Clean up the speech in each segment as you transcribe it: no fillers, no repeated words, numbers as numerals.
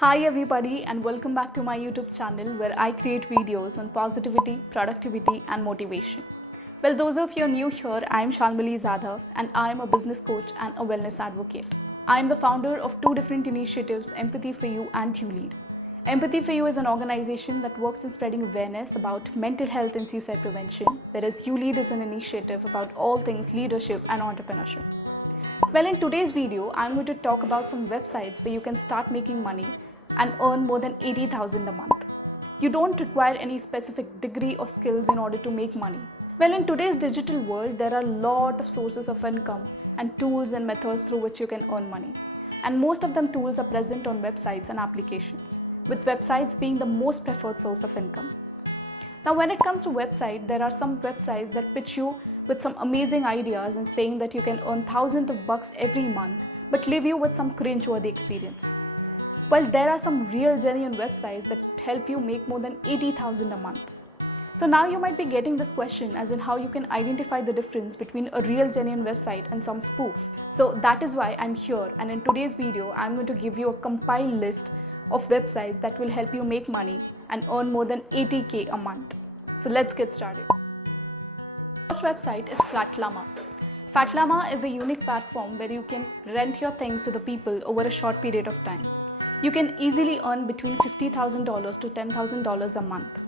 Hi everybody and welcome back to my YouTube channel where I create videos on positivity, productivity and motivation. Well, those of you new here, I am Shalmali Zadhav and I am a business coach and a wellness advocate. I am the founder of two different initiatives, Empathy for You and You Lead. Empathy for You is an organization that works in spreading awareness about mental health and suicide prevention, whereas You Lead is an initiative about all things leadership and entrepreneurship. Well, in today's video, I'm going to talk about some websites where you can start making money and earn more than 80,000 a month. You don't require any specific degree or skills in order to make money. Well, in today's digital world, there are a lot of sources of income and tools and methods through which you can earn money. And most of them tools are present on websites and applications, with websites being the most preferred source of income. Now, when it comes to website, there are some websites that pitch you with some amazing ideas and saying that you can earn thousands of bucks every month, but leave you with some cringe-worthy experience. Well, there are some real genuine websites that help you make more than 80,000 a month. So now you might be getting this question as in how you can identify the difference between a real genuine website and some spoof. So that is why I'm here, and in today's video, I'm going to give you a compiled list of websites that will help you make money and earn more than 80k a month. So let's get started. First website is Llama. Llama is a unique platform where you can rent your things to the people over a short period of time. You can easily earn between $50,000 to $10,000 a month.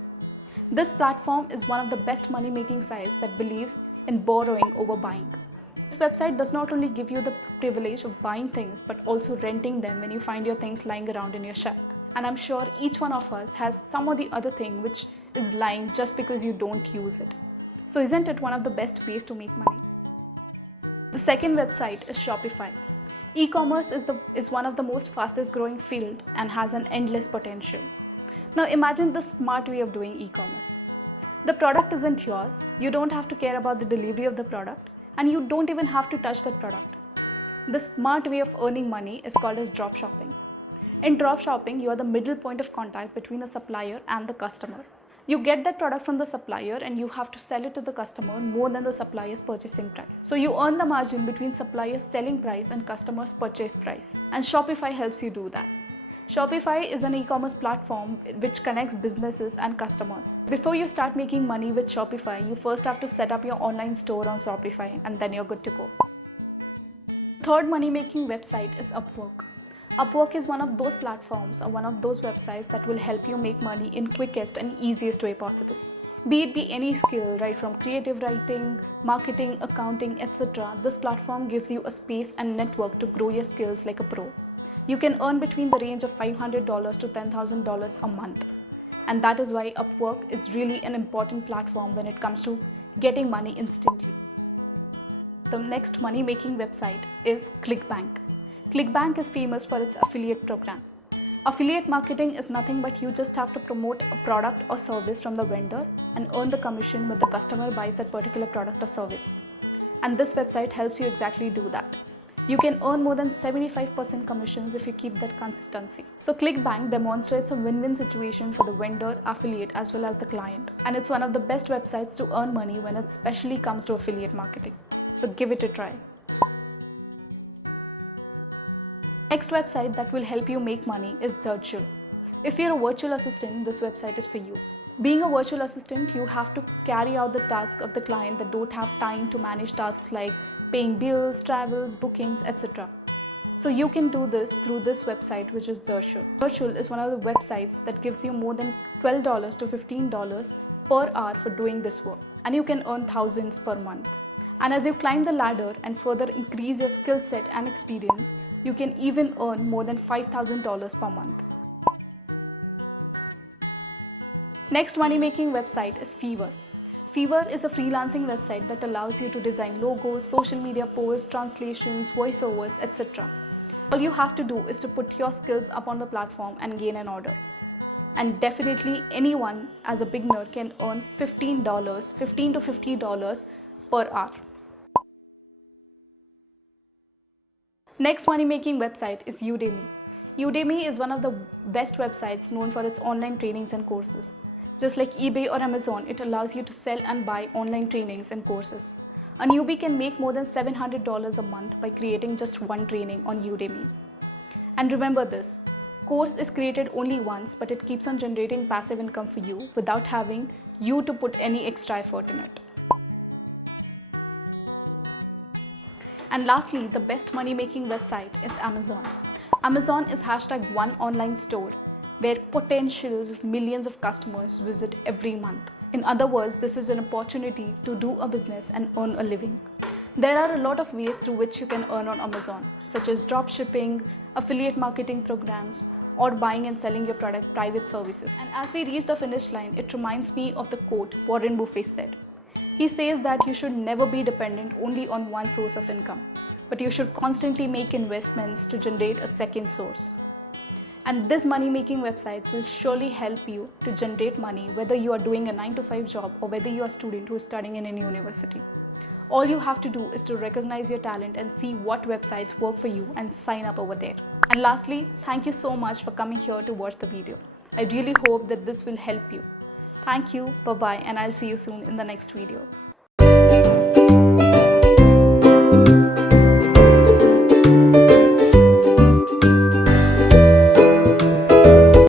This platform is one of the best money-making sites that believes in borrowing over buying. This website does not only give you the privilege of buying things but also renting them when you find your things lying around in your shack. And I'm sure each one of us has some or the other thing which is lying just because you don't use it. So isn't it one of the best ways to make money? The second website is Shopify. E-commerce is one of the most fastest growing field and has an endless potential. Now imagine the smart way of doing e-commerce. The product isn't yours, you don't have to care about the delivery of the product, and you don't even have to touch that product. The smart way of earning money is called as drop shopping. In drop shopping, you are the middle point of contact between the supplier and the customer. You get that product from the supplier and you have to sell it to the customer more than the supplier's purchasing price. So you earn the margin between supplier's selling price and customer's purchase price. And Shopify helps you do that. Shopify is an e-commerce platform which connects businesses and customers. Before you start making money with Shopify, you first have to set up your online store on Shopify and then you're good to go. Third money-making website is Upwork. Upwork is one of those platforms or one of those websites that will help you make money in quickest and easiest way possible. Be it be any skill, right from creative writing, marketing, accounting, etc. This platform gives you a space and network to grow your skills like a pro. You can earn between the range of $500 to $10,000 a month. And that is why Upwork is really an important platform when it comes to getting money instantly. The next money-making website is Clickbank. Clickbank is famous for its affiliate program. Affiliate marketing is nothing but you just have to promote a product or service from the vendor and earn the commission when the customer buys that particular product or service. And this website helps you exactly do that. You can earn more than 75% commissions if you keep that consistency. So Clickbank demonstrates a win-win situation for the vendor, affiliate as well as the client. And it's one of the best websites to earn money when it especially comes to affiliate marketing. So give it a try. Next website that will help you make money is Virtual. If you're a virtual assistant, this website is for you. Being a virtual assistant, you have to carry out the task of the client that don't have time to manage tasks like paying bills, travels, bookings, etc. So you can do this through this website, which is Virtual. Virtual is one of the websites that gives you more than $12 to $15 per hour for doing this work, and you can earn thousands per month. And as you climb the ladder and further increase your skill set and experience, you can even earn more than $5,000 per month. Next money-making website is Fiverr. Fiverr is a freelancing website that allows you to design logos, social media posts, translations, voiceovers, etc. All you have to do is to put your skills up on the platform and gain an order. And definitely anyone as a beginner can earn $15 to $50 per hour. Next money-making website is Udemy. Udemy is one of the best websites known for its online trainings and courses. Just like eBay or Amazon, it allows you to sell and buy online trainings and courses. A newbie can make more than $700 a month by creating just one training on Udemy. And remember this, course is created only once, but it keeps on generating passive income for you without having you to put any extra effort in it. And lastly, the best money-making website is Amazon. Amazon is #1 online store where potentials of millions of customers visit every month. In other words, this is an opportunity to do a business and earn a living. There are a lot of ways through which you can earn on Amazon, such as drop shipping, affiliate marketing programs, or buying and selling your product private services. And as we reach the finish line, it reminds me of the quote Warren Buffett said. He says that you should never be dependent only on one source of income, but you should constantly make investments to generate a second source. And these money-making websites will surely help you to generate money whether you are doing a 9-to-5 job or whether you are a student who is studying in a university. All you have to do is to recognize your talent and see what websites work for you and sign up over there. And lastly, thank you so much for coming here to watch the video. I really hope that this will help you. Thank you, bye-bye, and I'll see you soon in the next video.